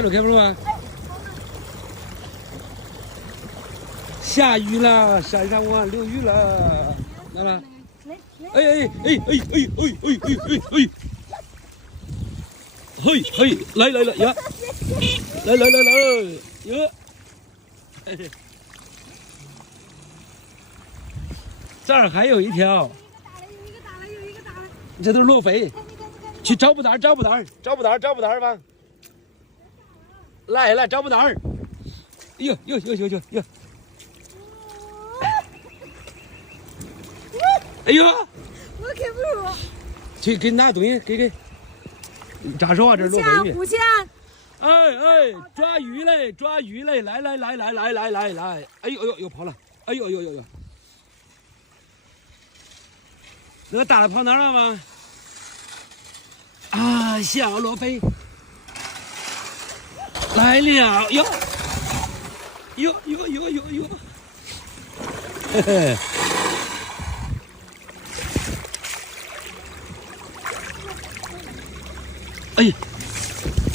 开不住啊？下雨了，山上我流雨了，来吧。哎，嘿，来呀，来哟，这儿还有一条，有一个大了，这都是罗非，去找不到吧？来找不到，哟，哎呦，我开不住，去给拿东西，给，扎手啊，这是罗非。不钱，哎，抓鱼嘞！来！哎呦，又跑了！哎呦！那个大的跑哪儿了吗？啊，小罗非来了！哟，嘿嘿。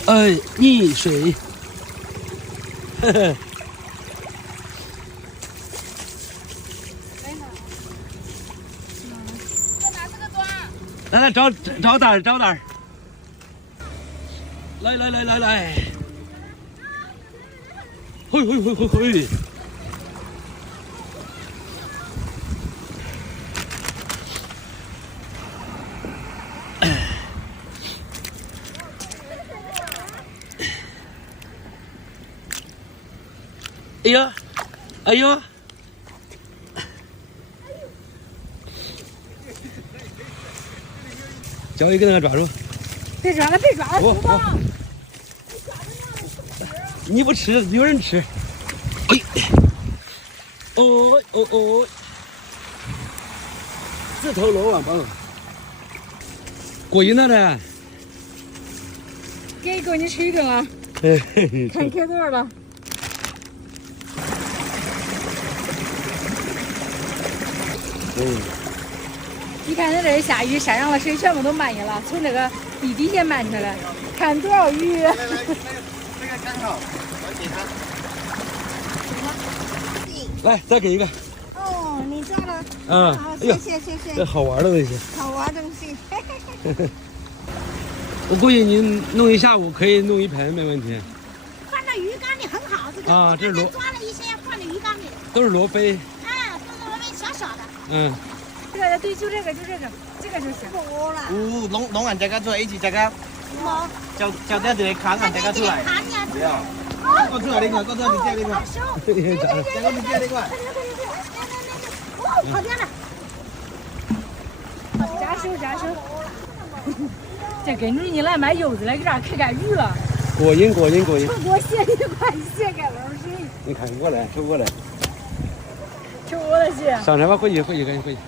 哎，溺水，嘿嘿。再拿这个抓。来，找单儿。来。嘿。哎呦！交一个那个抓住。别抓了，我你不吃，有人吃。哎，哦，自投罗网吧，过瘾了呢。给一个你吃一个啊，看开多少了。你看在这下雨，山上的水全部都漫下了，从这个地底下漫出来，看多少鱼。这个刚好，我给他。来，再给一个。哦，你抓了。好，哎呦，谢谢。这好玩的东西。好玩的东西。我估计你弄一下午可以弄一盆，没问题。放到鱼缸里很好，这个。啊，这是罗。抓了一些放在鱼缸里。都是罗非。啊，都是罗非小的。对，就这个就行。多了。弄完这个出来，一起这个。叫这里看看这个出来。不要。搞出来那个，搞出来你这个。这个你这个。哦，跑掉了。加手。这跟着你来买柚子来，给这儿开鱼了。过瘾。给我写一块，写给老师。你看过来，抽过来。抽我的鞋。上山吧，回去，赶紧回去。